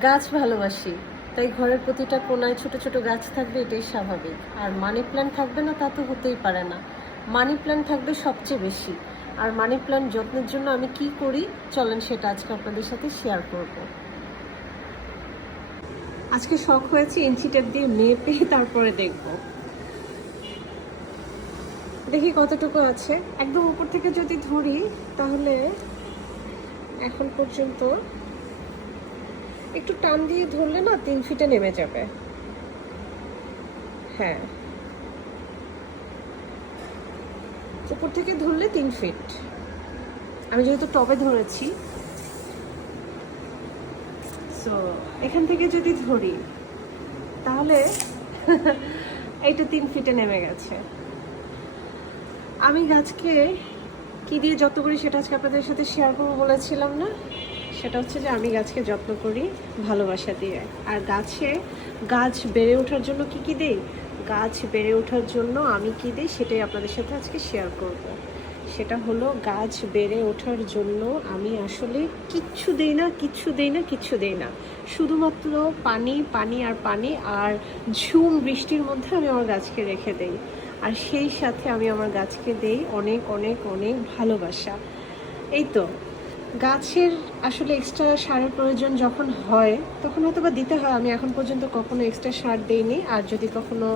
গাছ ভালোবাসি, তাই ঘরের প্রতিটা কোনায় ছোট ছোট গাছ থাকবে, এটাই স্বাভাবিক। আর মানি প্ল্যান্ট থাকবে না তা তো হতেই পারে না। মানি প্ল্যান্ট থাকবে সবচেয়ে বেশি। আর মানি প্ল্যান্ট যত্নের জন্য আমি কি করি চলেন সেটা আজকে আপনাদের সাথে শেয়ার করব। আজকে শখ হয়েছে ইঞ্চি টেপ দিয়ে মেপে তারপরে দেখব, দেখি কতটুকু আছে। একদম উপর থেকে যদি ধরি তাহলে এখন পর্যন্ত একটু টান দিয়ে ধরলে না 3 ফিটে নেমে যাবে। হ্যাঁ, উপর থেকে ধরলে 3 ফিট। আমি যেহেতু টবে ধরেছি, সো এখান থেকে যদি ধরি তাহলে এইটা 3 ফিটে নেমে গেছে। আমি গাছকে কি দিয়ে যত্ন করি সেটা আজকে আপনাদের সাথে শেয়ার করবো বলেছিলাম না? সেটা হচ্ছে যে আমি গাছকে যত্ন করি ভালোবাসা দিয়ে। আর গাছ বেড়ে ওঠার জন্য কি দেই, গাছ বেড়ে ওঠার জন্য আমি কি দিই সেটাই আপনাদের সাথে আজকে শেয়ার করব। সেটা হলো গাছ বেড়ে ওঠার জন্য আমি আসলে কিচ্ছু দেই না, শুধুমাত্র পানি পানি আর পানি আর ঝুম বৃষ্টির মধ্যে আমি আমার গাছকে রেখে দেই। আর সেই সাথে আমি আমার গাছকে দেই অনেক অনেক অনেক ভালোবাসা। এই তো, গাছের আসলে এক্সট্রা সারের প্রয়োজন যখন হয় তখন হয়তো বা দিতে হয়। আমি এখন পর্যন্ত কখনো এক্সট্রা সার দিইনি। আর যদি কখনো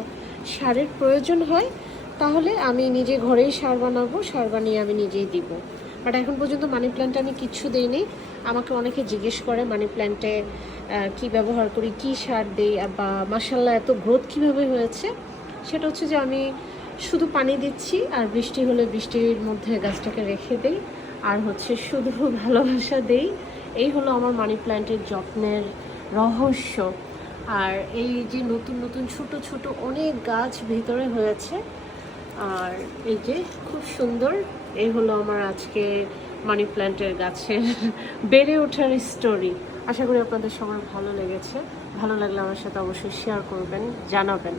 সারের প্রয়োজন হয় তাহলে আমি নিজে ঘরেই সার বানাবো, সার বানিয়ে আমি নিজেই দিব। বাট এখন পর্যন্ত মানি প্ল্যান্টে আমি কিচ্ছু দিইনি। আমাকে অনেকে জিজ্ঞেস করে মানি প্ল্যান্টে কী ব্যবহার করি, কী সার দিই, বা মাশাআল্লাহ এত গ্রোথ কীভাবে হয়েছে। সেটা হচ্ছে যে আমি শুধু পানি দিচ্ছি আর বৃষ্টি হলে বৃষ্টির মধ্যে গাছটাকে রেখে দেই, আর হচ্ছে শুধু ভালোবাসা দেই। এই হলো আমার মানি প্ল্যান্টের যত্নের রহস্য। আর এই যে নতুন নতুন ছোট ছোট অনেক গাছ ভিতরে হয়েছে, আর এই যে খুব সুন্দর। এই হলো আমার আজকে মানি প্ল্যান্টের গাছের বেড়ে ওঠার স্টোরি। আশা করি আপনাদের সবার ভালো লেগেছে। ভালো লাগলে আমার সাথে অবশ্যই শেয়ার করবেন, জানাবেন।